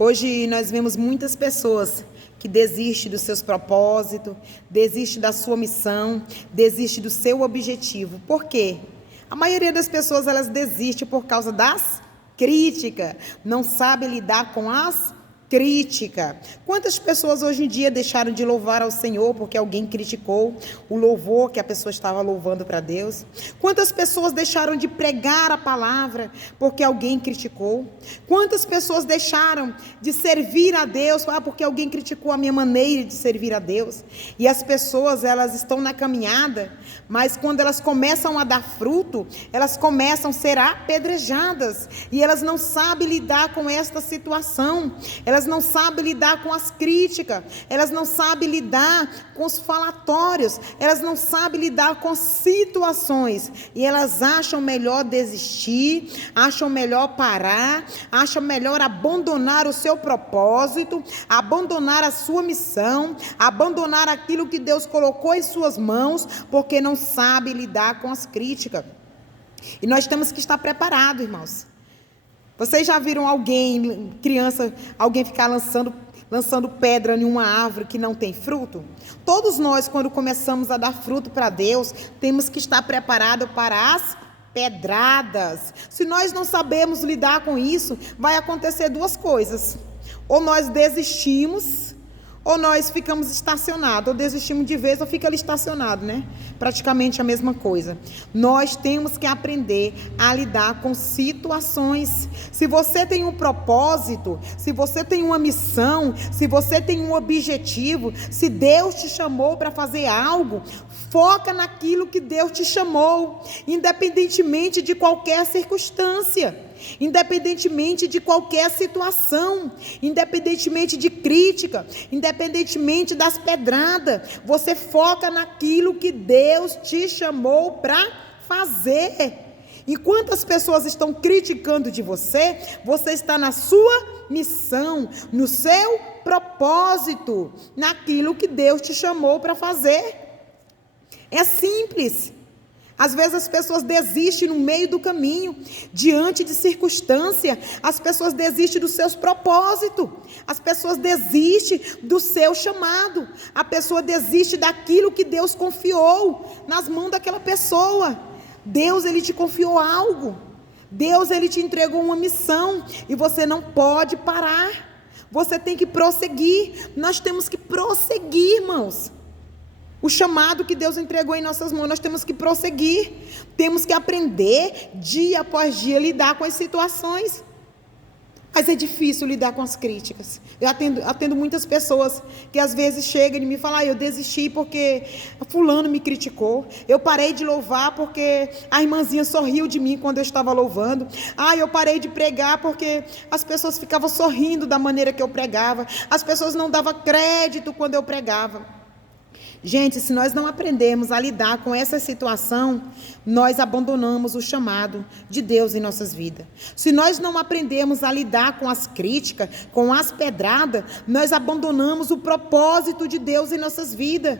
Hoje nós vemos muitas pessoas que desistem dos seus propósitos, desistem da sua missão, desistem do seu objetivo. Por quê? A maioria das pessoas, elas desistem por causa das críticas, não sabem lidar com as críticas. Quantas pessoas hoje em dia deixaram de louvar ao Senhor porque alguém criticou o louvor que a pessoa estava louvando para Deus? Quantas pessoas deixaram de pregar a palavra porque alguém criticou? Quantas pessoas deixaram de servir a Deus porque alguém criticou a minha maneira de servir a Deus? E as pessoas, elas estão na caminhada, mas quando elas começam a dar fruto, elas começam a ser apedrejadas e elas não sabem lidar com esta situação. Elas não sabem lidar com as críticas, elas não sabem lidar com os falatórios, elas não sabem lidar com situações, e elas acham melhor desistir, acham melhor parar, acham melhor abandonar o seu propósito, abandonar a sua missão, abandonar aquilo que Deus colocou em suas mãos, porque não sabe lidar com as críticas. E nós temos que estar preparados, irmãos. Vocês já viram alguém, criança, alguém ficar lançando pedra em uma árvore que não tem fruto? Todos nós, quando começamos a dar fruto para Deus, temos que estar preparados para as pedradas. Se nós não sabemos lidar com isso, vai acontecer duas coisas. Ou nós desistimos, ou nós ficamos estacionados, ou desistimos de vez, ou fica ali estacionado, né? Praticamente a mesma coisa. Nós temos que aprender a lidar com situações. Se você tem um propósito, se você tem uma missão, se você tem um objetivo, se Deus te chamou para fazer algo, foca naquilo que Deus te chamou, independentemente de qualquer circunstância. Independentemente de qualquer situação, independentemente de crítica, independentemente das pedradas, você foca naquilo que Deus te chamou para fazer. E quantas pessoas estão criticando de você, você está na sua missão, no seu propósito, naquilo que Deus te chamou para fazer. É simples. Às vezes as pessoas desistem no meio do caminho, diante de circunstância, as pessoas desistem dos seus propósitos, as pessoas desistem do seu chamado, a pessoa desiste daquilo que Deus confiou nas mãos daquela pessoa. Deus, Ele te confiou algo, Deus, Ele te entregou uma missão, e você não pode parar, você tem que prosseguir, nós temos que prosseguir, irmãos. O chamado que Deus entregou em nossas mãos, nós temos que prosseguir. Temos que aprender, dia após dia, a lidar com as situações. Mas é difícil lidar com as críticas. Eu atendo muitas pessoas que às vezes chegam e me falam: eu desisti porque fulano me criticou. Eu parei de louvar porque a irmãzinha sorriu de mim quando eu estava louvando. Eu parei de pregar porque as pessoas ficavam sorrindo da maneira que eu pregava. As pessoas não davam crédito quando eu pregava. Gente, se nós não aprendermos a lidar com essa situação, nós abandonamos o chamado de Deus em nossas vidas. Se nós não aprendermos a lidar com as críticas, com as pedradas, nós abandonamos o propósito de Deus em nossas vidas.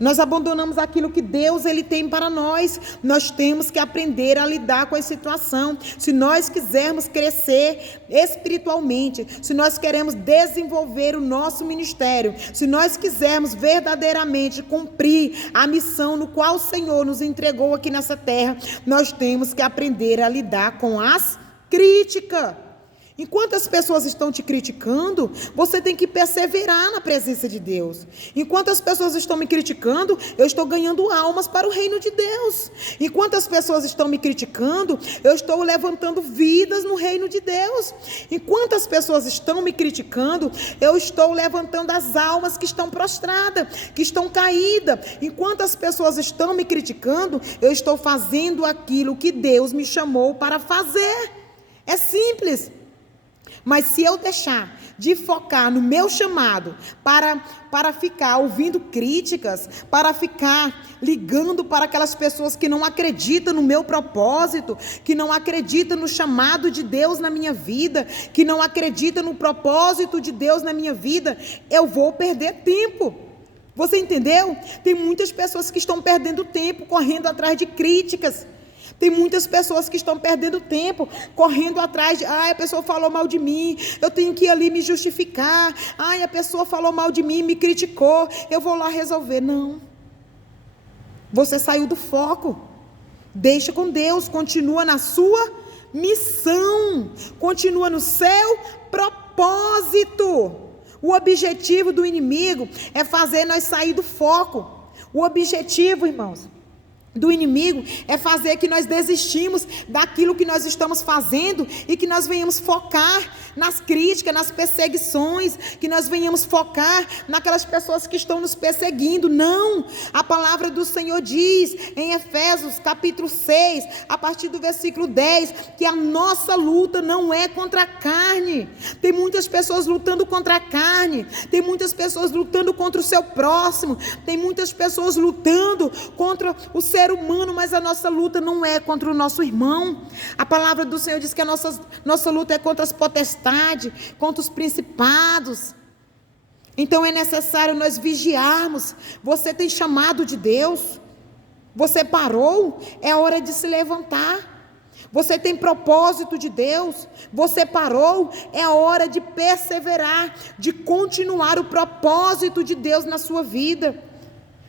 Nós abandonamos aquilo que Deus, Ele tem para nós. Nós temos que aprender a lidar com a situação. Se nós quisermos crescer espiritualmente, se nós queremos desenvolver o nosso ministério, se nós quisermos verdadeiramente cumprir a missão no qual o Senhor nos entregou aqui nessa terra, nós temos que aprender a lidar com as críticas. Enquanto as pessoas estão te criticando, você tem que perseverar na presença de Deus. Enquanto as pessoas estão me criticando, eu estou ganhando almas para o reino de Deus. Enquanto as pessoas estão me criticando, eu estou levantando vidas no reino de Deus. Enquanto as pessoas estão me criticando, eu estou levantando as almas que estão prostradas, que estão caídas. Enquanto as pessoas estão me criticando, eu estou fazendo aquilo que Deus me chamou para fazer. É simples. Mas se eu deixar de focar no meu chamado para ficar ouvindo críticas, para ficar ligando para aquelas pessoas que não acreditam no meu propósito, que não acreditam no chamado de Deus na minha vida, que não acreditam no propósito de Deus na minha vida, eu vou perder tempo. Você entendeu? Tem muitas pessoas que estão perdendo tempo correndo atrás de críticas. Tem muitas pessoas que estão perdendo tempo, correndo atrás de, a pessoa falou mal de mim, eu tenho que ir ali me justificar. A pessoa falou mal de mim, me criticou, eu vou lá resolver. Não. Você saiu do foco. Deixa com Deus, continua na sua missão, continua no seu propósito. O objetivo do inimigo é fazer nós sair do foco. O objetivo, irmãos, do inimigo é fazer que nós desistimos daquilo que nós estamos fazendo e que nós venhamos focar nas críticas, nas perseguições, que nós venhamos focar naquelas pessoas que estão nos perseguindo. Não, a palavra do Senhor diz em Efésios capítulo 6, a partir do versículo 10, que a nossa luta não é contra a carne. Tem muitas pessoas lutando contra a carne, tem muitas pessoas lutando contra o seu próximo, tem muitas pessoas lutando contra o ser humano, mas a nossa luta não é contra o nosso irmão. A palavra do Senhor diz que a nossa luta é contra as potestades, contra os principados. Então é necessário nós vigiarmos. Você tem chamado de Deus? Você parou? É hora de se levantar. Você tem propósito de Deus? Você parou? É hora de perseverar, de continuar o propósito de Deus na sua vida.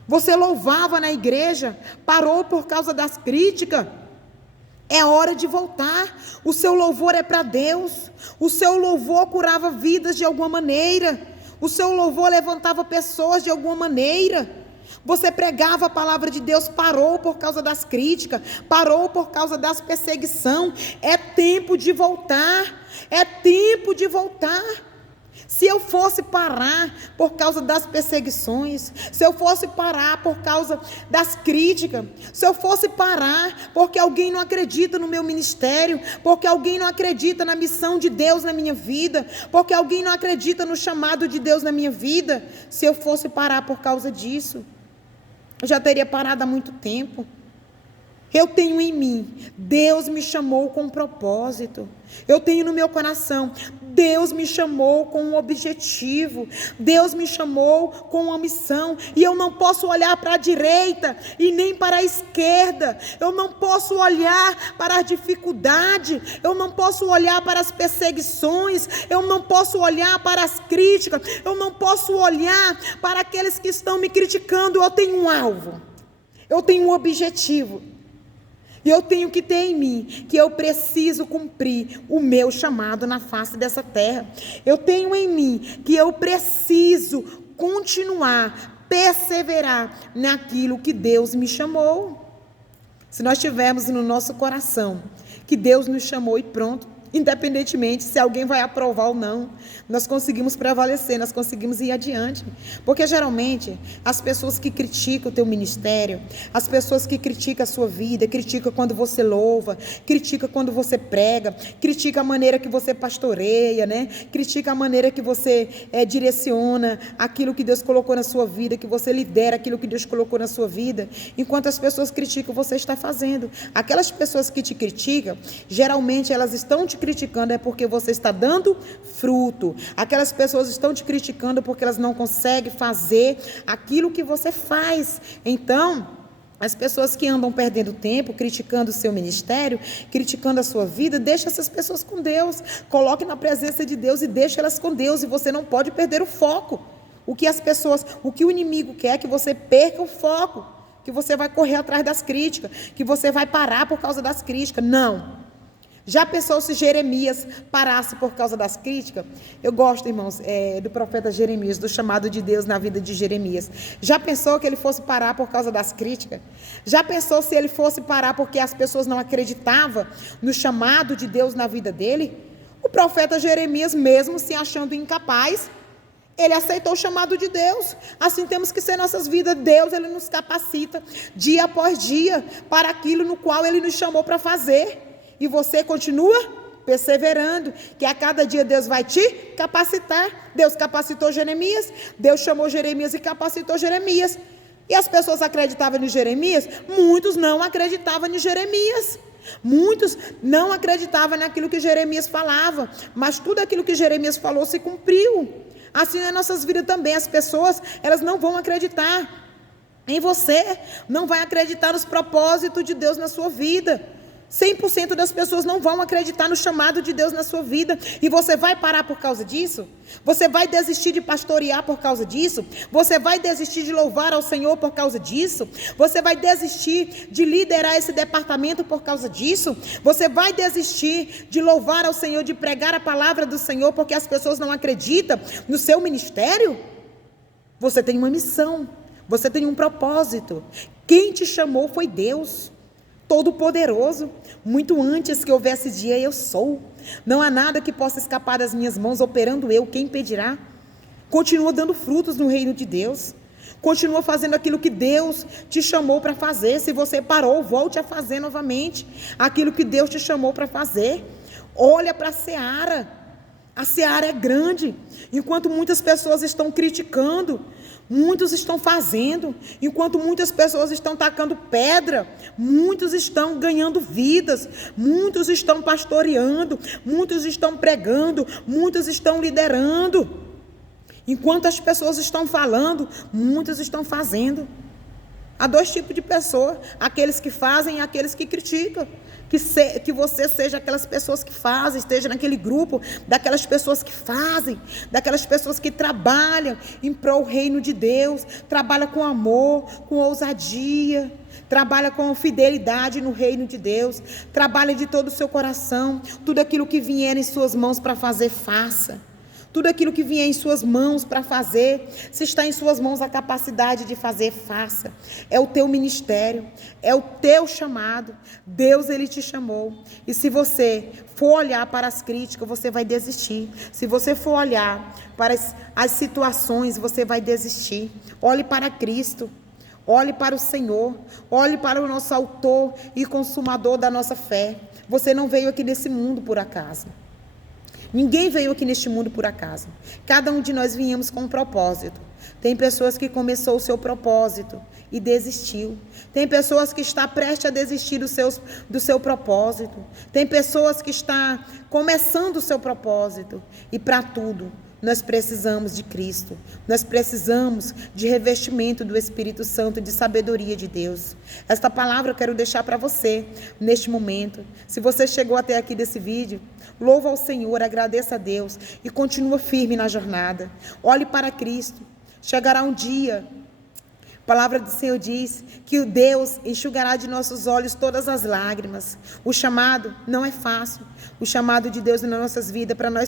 Você louvava na igreja, parou por causa das críticas. É hora de voltar. O seu louvor é para Deus. O seu louvor curava vidas de alguma maneira. O seu louvor levantava pessoas de alguma maneira. Você pregava a palavra de Deus, parou por causa das críticas, parou por causa das perseguições. É tempo de voltar. É tempo de voltar. Se eu fosse parar por causa das perseguições, se eu fosse parar por causa das críticas, se eu fosse parar porque alguém não acredita no meu ministério, porque alguém não acredita na missão de Deus na minha vida, porque alguém não acredita no chamado de Deus na minha vida, se eu fosse parar por causa disso, eu já teria parado há muito tempo. Eu tenho em mim, Deus me chamou com um propósito. Eu tenho no meu coração, Deus me chamou com um objetivo. Deus me chamou com uma missão. E eu não posso olhar para a direita e nem para a esquerda. Eu não posso olhar para a dificuldade. Eu não posso olhar para as perseguições. Eu não posso olhar para as críticas. Eu não posso olhar para aqueles que estão me criticando. Eu tenho um alvo. Eu tenho um objetivo. E eu tenho que ter em mim que eu preciso cumprir o meu chamado na face dessa terra. Eu tenho em mim que eu preciso continuar, perseverar naquilo que Deus me chamou. Se nós tivermos no nosso coração que Deus nos chamou e pronto, independentemente se alguém vai aprovar ou não, nós conseguimos prevalecer, nós conseguimos ir adiante. Porque geralmente as pessoas que criticam o teu ministério, as pessoas que criticam a sua vida, criticam quando você louva, criticam quando você prega, criticam a maneira que você pastoreia, né? Critica a maneira que você direciona aquilo que Deus colocou na sua vida, que você lidera aquilo que Deus colocou na sua vida. Enquanto as pessoas criticam, você está fazendo. Aquelas pessoas que te criticam, geralmente elas estão te criticando é porque você está dando fruto. Aquelas pessoas estão te criticando porque elas não conseguem fazer aquilo que você faz. Então, as pessoas que andam perdendo tempo, criticando o seu ministério, criticando a sua vida, deixa essas pessoas com Deus. Coloque na presença de Deus e deixa elas com Deus. E você não pode perder o foco. O que o inimigo quer é que você perca o foco, que você vai correr atrás das críticas, que você vai parar por causa das críticas. Não. Já pensou se Jeremias parasse por causa das críticas? Eu gosto, irmãos, do profeta Jeremias, do chamado de Deus na vida de Jeremias. Já pensou que ele fosse parar por causa das críticas? Já pensou se ele fosse parar porque as pessoas não acreditavam no chamado de Deus na vida dele? O profeta Jeremias, mesmo se achando incapaz, ele aceitou o chamado de Deus. Assim temos que ser nossas vidas. Deus, ele nos capacita dia após dia para aquilo no qual ele nos chamou para fazer. E você continua perseverando, que a cada dia Deus vai te capacitar. Deus capacitou Jeremias, Deus chamou Jeremias e capacitou Jeremias. E as pessoas acreditavam em Jeremias? Muitos não acreditavam em Jeremias. Muitos não acreditavam naquilo que Jeremias falava, mas tudo aquilo que Jeremias falou se cumpriu. Assim nas nossas vidas também, as pessoas, elas não vão acreditar em você, não vai acreditar nos propósitos de Deus na sua vida. 100% das pessoas não vão acreditar no chamado de Deus na sua vida. E você vai parar por causa disso? Você vai desistir de pastorear por causa disso? Você vai desistir de louvar ao Senhor por causa disso? Você vai desistir de liderar esse departamento por causa disso? Você vai desistir de louvar ao Senhor, de pregar a palavra do Senhor porque as pessoas não acreditam no seu ministério? Você tem uma missão. Você tem um propósito. Quem te chamou foi Deus, Todo-Poderoso. Muito antes que houvesse dia, eu sou. Não há nada que possa escapar das minhas mãos, operando eu, quem impedirá? Continua dando frutos no reino de Deus. Continua fazendo aquilo que Deus te chamou para fazer. Se você parou, volte a fazer novamente aquilo que Deus te chamou para fazer. Olha para a seara. A seara é grande. Enquanto muitas pessoas estão criticando, muitos estão fazendo. Enquanto muitas pessoas estão tacando pedra, muitos estão ganhando vidas. Muitos estão pastoreando, muitos estão pregando, muitos estão liderando. Enquanto as pessoas estão falando, muitos estão fazendo. Há dois tipos de pessoas: aqueles que fazem e aqueles que criticam. Que você seja aquelas pessoas que fazem, esteja naquele grupo daquelas pessoas que fazem, daquelas pessoas que trabalham em prol do reino de Deus, trabalha com amor, com ousadia, trabalha com fidelidade no reino de Deus, trabalha de todo o seu coração. Tudo aquilo que vier em suas mãos para fazer, faça. Tudo aquilo que vier em suas mãos para fazer, se está em suas mãos a capacidade de fazer, faça. É o teu ministério, é o teu chamado. Deus, Ele te chamou. E se você for olhar para as críticas, você vai desistir. Se você for olhar para as situações, você vai desistir. Olhe para Cristo. Olhe para o Senhor. Olhe para o nosso autor e consumador da nossa fé. Você não veio aqui nesse mundo por acaso. Ninguém veio aqui neste mundo por acaso. Cada um de nós viemos com um propósito. Tem pessoas que começou o seu propósito e desistiu. Tem pessoas que estão prestes a desistir do seu propósito. Tem pessoas que estão começando o seu propósito. E para tudo, nós precisamos de Cristo. Nós precisamos de revestimento do Espírito Santo, de sabedoria de Deus. Esta palavra eu quero deixar para você neste momento. Se você chegou até aqui desse vídeo, louva ao Senhor, agradeça a Deus e continua firme na jornada. Olhe para Cristo. Chegará um dia, a palavra do Senhor diz que Deus enxugará de nossos olhos todas as lágrimas. O chamado não é fácil. O chamado de Deus nas nossas vidas para nós